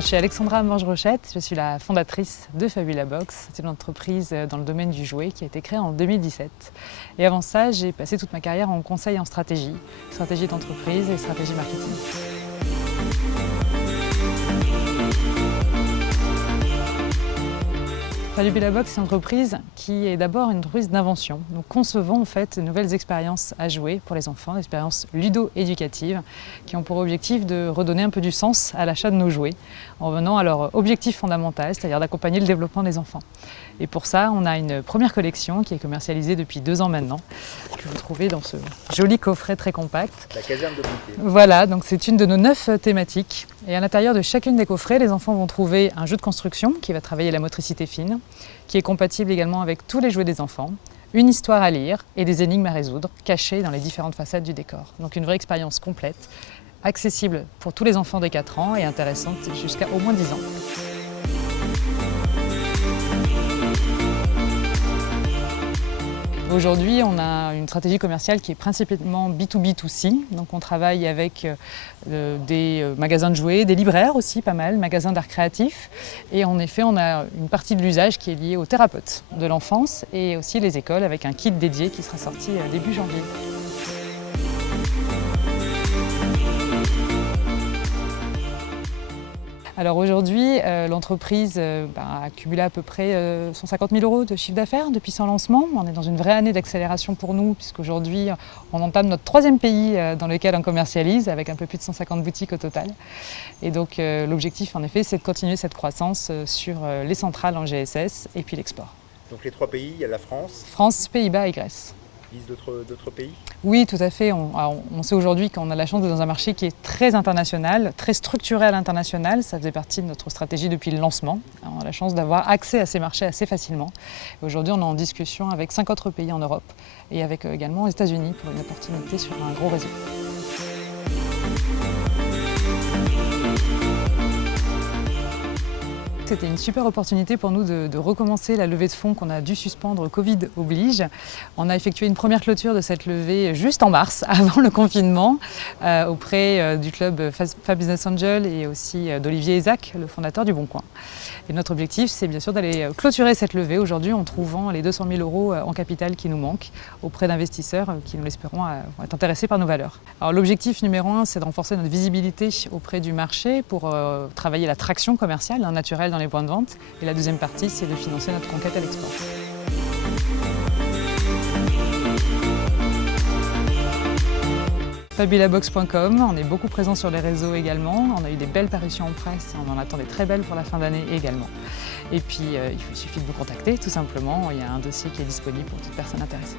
Je suis Alexandra Morge-Rochette, je suis la fondatrice de Fabulabox. C'est une entreprise dans le domaine du jouet qui a été créée en 2017. Et avant ça, j'ai passé toute ma carrière en conseil en stratégie d'entreprise et stratégie marketing. Fabulabox, c'est une entreprise qui est d'abord une entreprise d'invention. Nous concevons en fait de nouvelles expériences à jouer pour les enfants, des expériences ludo-éducatives qui ont pour objectif de redonner un peu du sens à l'achat de nos jouets en venant à leur objectif fondamental, c'est-à-dire d'accompagner le développement des enfants. Et pour ça, on a une première collection qui est commercialisée depuis 2 ans maintenant, que vous trouvez dans ce joli coffret très compact. La caserne de pompiers. Voilà, donc c'est une de nos 9 thématiques. Et à l'intérieur de chacune des coffrets, les enfants vont trouver un jeu de construction qui va travailler la motricité fine, qui est compatible également avec tous les jouets des enfants, une histoire à lire et des énigmes à résoudre, cachées dans les différentes façades du décor. Donc une vraie expérience complète, accessible pour tous les enfants dès 4 ans et intéressante jusqu'à au moins 10 ans. Aujourd'hui, on a une stratégie commerciale qui est principalement B2B2C. Donc on travaille avec des magasins de jouets, des libraires aussi, pas mal, magasins d'art créatif. Et en effet, on a une partie de l'usage qui est liée aux thérapeutes de l'enfance et aussi les écoles avec un kit dédié qui sera sorti début janvier. Alors aujourd'hui, l'entreprise a cumulé à peu près 150 000 € de chiffre d'affaires depuis son lancement. On est dans une vraie année d'accélération pour nous, puisqu'aujourd'hui, on entame notre 3e pays dans lequel on commercialise, avec un peu plus de 150 boutiques au total. Et donc l'objectif, en effet, c'est de continuer cette croissance sur les centrales en GSS et puis l'export. Donc les 3 pays, il y a la France. France, Pays-Bas et Grèce. D'autres pays? Oui, tout à fait. On sait aujourd'hui qu'on a la chance d'être dans un marché qui est très international, très structuré à l'international. Ça faisait partie de notre stratégie depuis le lancement. On a la chance d'avoir accès à ces marchés assez facilement. Aujourd'hui, on est en discussion avec 5 autres pays en Europe et avec également aux États-Unis pour une opportunité sur un gros réseau. C'était une super opportunité pour nous de recommencer la levée de fonds qu'on a dû suspendre, Covid oblige. On a effectué une première clôture de cette levée juste en mars, avant le confinement, auprès du club Fab Business Angel et aussi d'Olivier Isaac, le fondateur du Bon Coin. Et notre objectif, c'est bien sûr d'aller clôturer cette levée aujourd'hui en trouvant les 200 000 € en capital qui nous manquent auprès d'investisseurs qui, nous l'espérons, vont être intéressés par nos valeurs. Alors l'objectif numéro 1, c'est de renforcer notre visibilité auprès du marché pour travailler la traction commerciale, naturelle dans les points de vente. Et la deuxième partie, c'est de financer notre conquête à l'export. Fabulabox.com, on est beaucoup présent sur les réseaux également. On a eu des belles parutions en presse et on en attend des très belles pour la fin d'année également. Et puis il suffit de nous contacter tout simplement. Il y a un dossier qui est disponible pour toute personne intéressée.